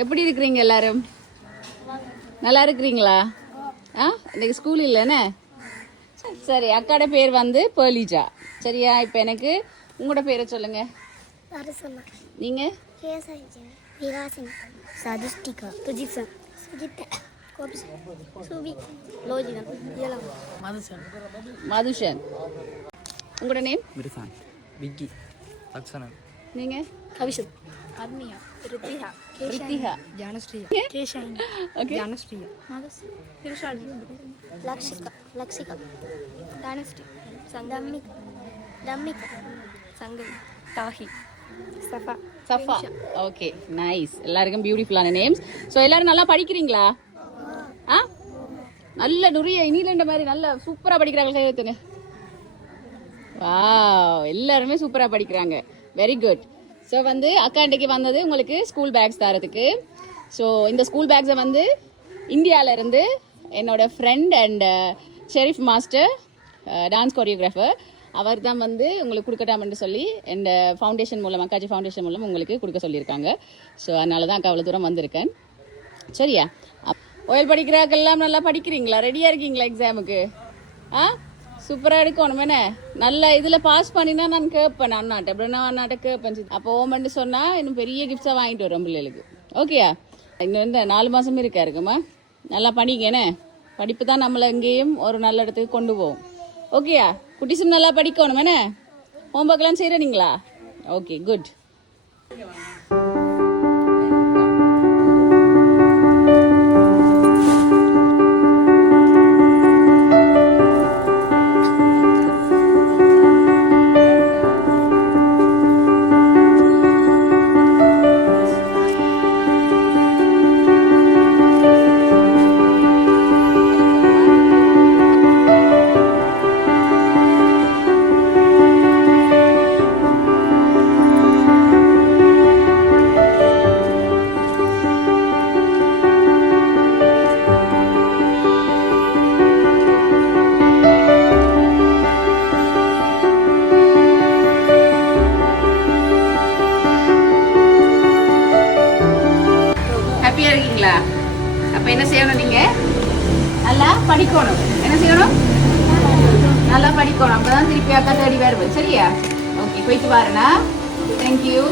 எப்படி இருக்கிறீங்க எல்லாரும்? நல்லா இருக்கிறீங்களா? இன்னைக்கு ஸ்கூல் இல்லைன்னு. சரி, அக்காட பேர் வந்து பேர்லிஜா. சரியா? இப்போ எனக்கு உங்களோட பேரை சொல்லுங்க. நீங்க? மதுஷன். உங்களோட நேம்? விக்கி, அக்ஷனன். நீங்க? கவிஷன், அர்மியா, ரித்திஹா, ரித்திஹா, ஜானஸ்ரீ, கேஷாயின், ஜானஸ்ரீ, திருஷாலி, லக்ஷிகா, லக்ஷிகா, தானஸ்ரீ, சந்தாமினிக், தம்னிக், சங்கவி, தாஹி, சஃபா, சஃபா. Okay, nice. எல்லாருக்கும் பியூட்டிஃபுல்லான நேம்ஸ். ஸோ எல்லாரும் நல்லா படிக்கிறீங்களா? நல்ல நிறைய இனிலண்ட மாதிரி நல்ல சூப்பராக படிக்கிறாங்க. கைவத்துங்க. வாவ், எல்லாருமே சூப்பராக படிக்கிறாங்க. Very good. ஸோ வந்து அக்கா இன்றைக்கு வந்தது உங்களுக்கு ஸ்கூல் பேக்ஸ் தரதுக்கு. ஸோ இந்த ஸ்கூல் பேக்ஸை வந்து இந்தியாவிலேருந்து என்னோட friend and Sharif master, dance choreographer, அவர் தான் வந்து உங்களுக்கு கொடுக்கட்டாமன்னு சொல்லி இந்த ஃபவுண்டேஷன் மூலம், அக்காச்சி ஃபவுண்டேஷன் மூலம் உங்களுக்கு கொடுக்க சொல்லியிருக்காங்க. ஸோ அதனால தான் அக்கா அவ்வளோ தூரம் வந்திருக்கேன். சரியா? ஓயல் படிக்கிறாக்கெல்லாம் நல்லா படிக்கிறீங்களா? ரெடியாக இருக்கீங்களா எக்ஸாமுக்கு? சூப்பராக எடுக்கணும். என்ன நல்ல இதில் பாஸ் பண்ணினா நான் கேட்பேன் அண்ணாட்ட. எப்படின்னா அண்ணாட்ட கேட்பேன். அப்போ ஓமன்னு சொன்னால் இன்னும் பெரிய கிஃப்ட்ஸாக வாங்கிட்டு வரோம் பிள்ளைகளுக்கு. ஓகேயா? இன்னும் வந்து 4 மாதம் இருக்குமா? நல்லா படிக்கணே. படிப்பு தான் நம்மளை எங்கேயும் ஒரு நல்ல இடத்துக்கு கொண்டு போவோம். ஓகேயா? குட்டிஸும் நல்லா படிக்கணும். என்ன ஹோம்ஒர்க்லாம் செய்கிறீங்களா? Okay, good. ஹாப்பியாக இருக்கீங்களா? அப்போ என்ன செய்யணும்? நீங்கள் நல்லா படிக்கணும். என்ன செய்யணும்? நல்லா படிக்கணும். அப்போ தான் திருப்பி அக்கா தேடி வருவேன். சரியா? ஓகே, போயிட்டு வரேண்ணா. தேங்க்யூ.